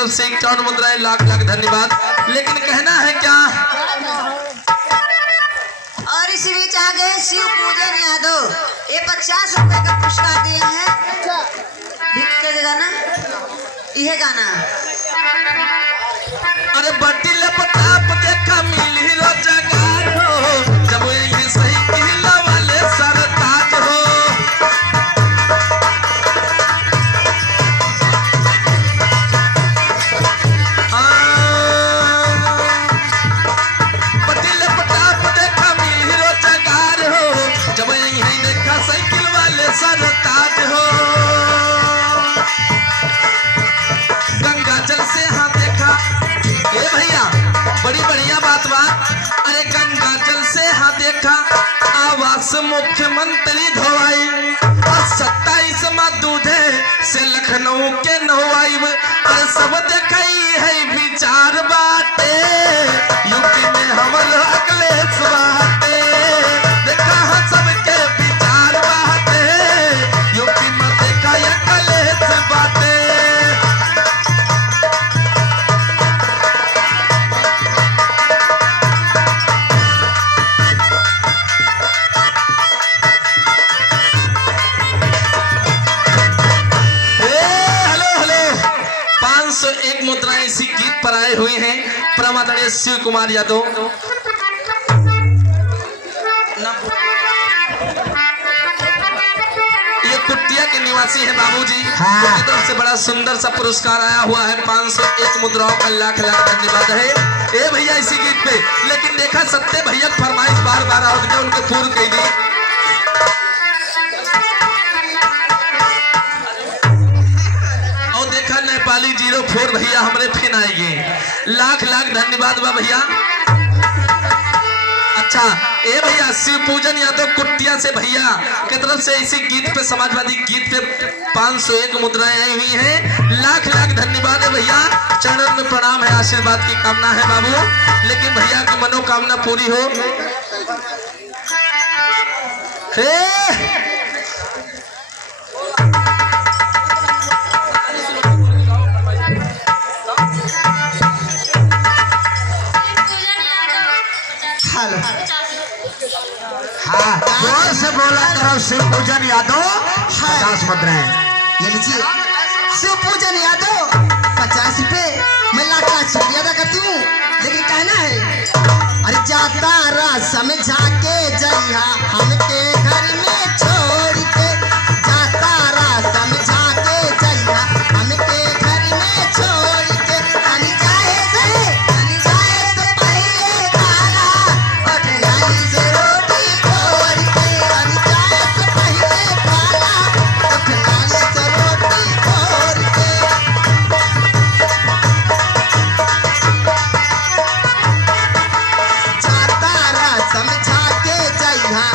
तरफ से 51 मुद्राएं, लाख लाख धन्यवाद। लेकिन कहना है क्या? और इसी बीच आ गए शिव पूजन यादव, ये 50 रुपए का पुरस्कार दिए हैं। गाना यह गाना अरे बटी लपटाप देखा मिली रोजगार हो, जब ये सही किला वाले सरताज हो। बटी लपटाप देखा मिली रोजगार हो, जब यही देखा साइकिल वाले सरताज हो। गंगा जल से हाँ देखा, ये भैया बड़ी बढ़िया बात बा। अरे गंगा जल से हाँ देखा, आवास मुख्यमंत्री धोवाई, और 27 माँ दूधे से लखनऊ के नहवाई। अरे सब देखई है विचार बाटे, यूपी में हमल अखिलेश बाटे। देखा हाँ सबके विचार बाटे, यूपी में देखा अखिलेश बाटे। एक मुद्राएं इसी गीत पर आए हुए हैं परमादरणीय शिव कुमार यादव। ये कुटिया के निवासी हैं बाबूजी। हाँ। उनकी तरफ से बड़ा सुंदर सा पुरस्कार आया हुआ है, 501 मुद्राओं का लाख लाख धन्यवाद है। ए भैया इसी गीत पे, लेकिन देखा सत्य भैया फरमाइश बार बार आओ गया, उनके पूर्ण कह दी। नेपाली 04 भैया हमरे फिर आएंगे, लाख लाख धन्यवाद बा भैया। अच्छा ए भैया शिव पूजन यादव कुटिया से भैया की तरफ से इसी गीत पे, समाजवादी गीत पे 501 मुद्राएं आई हुई हैं, लाख लाख धन्यवाद है भैया। चरणों में प्रणाम है, आशीर्वाद की कामना है बाबू। लेकिन भैया की मनोकामना पूरी हो। हाँ जोर से बोला करो, शिव पूजन यादव 50 मुद्राएं। ये लीजिए शिव पूजन यादव 50 रुपए, मैं लाख लाख शुक्रिया अदा करती हूँ। लेकिन कहना है अरे जाता रा समझा के जइहा हमके घर में छोड़ के, जाता रा समझा के जइहा हमके घर में छोड़ के। अनी जाए तो पहले खाना और लाली से रोटी छोड़ के, अनी जाए तो पहले खाना और लाली से रोटी छोड़ के। जाता रा समझा के जइहा,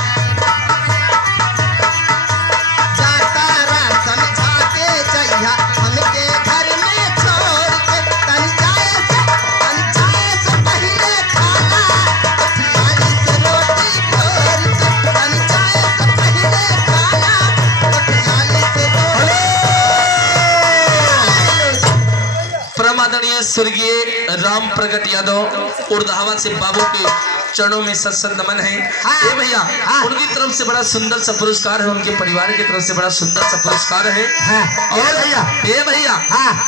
जाता रा समझा के जइहा हमके घर में छोड़ के। तनी जाए से पहले खाना और लाली से रोटी छोड़ के, तनी जाए से पहले खाना और लाली से रोटी। परमादरणीय स्वर्गीय राम प्रगट यादव उर्दावा से बाबू के चरणों में सत्संग नमन है। ये भैया उनकी तरफ से बड़ा सुंदर सा पुरस्कार है, उनके परिवार की तरफ से बड़ा सुंदर सा पुरस्कार है। और भैया ये भैया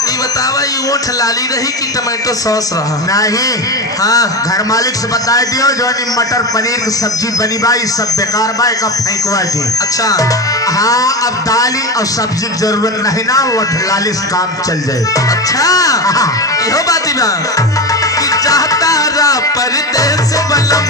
ये बतावा ये ओठ लाली रही कि टमाटो सॉस रहा? नहीं, हाँ घर मालिक से बता दियो जो मटर पनीर की सब्जी बनी बा, सब बेकार बा, का फेंकवा दी। अच्छा हाँ, अब दाली और सब्जी की जरूरत नहीं ना, वो लाली से काम चल जाए। अच्छा यहो बात बा कि चाहता रा परदेश बलम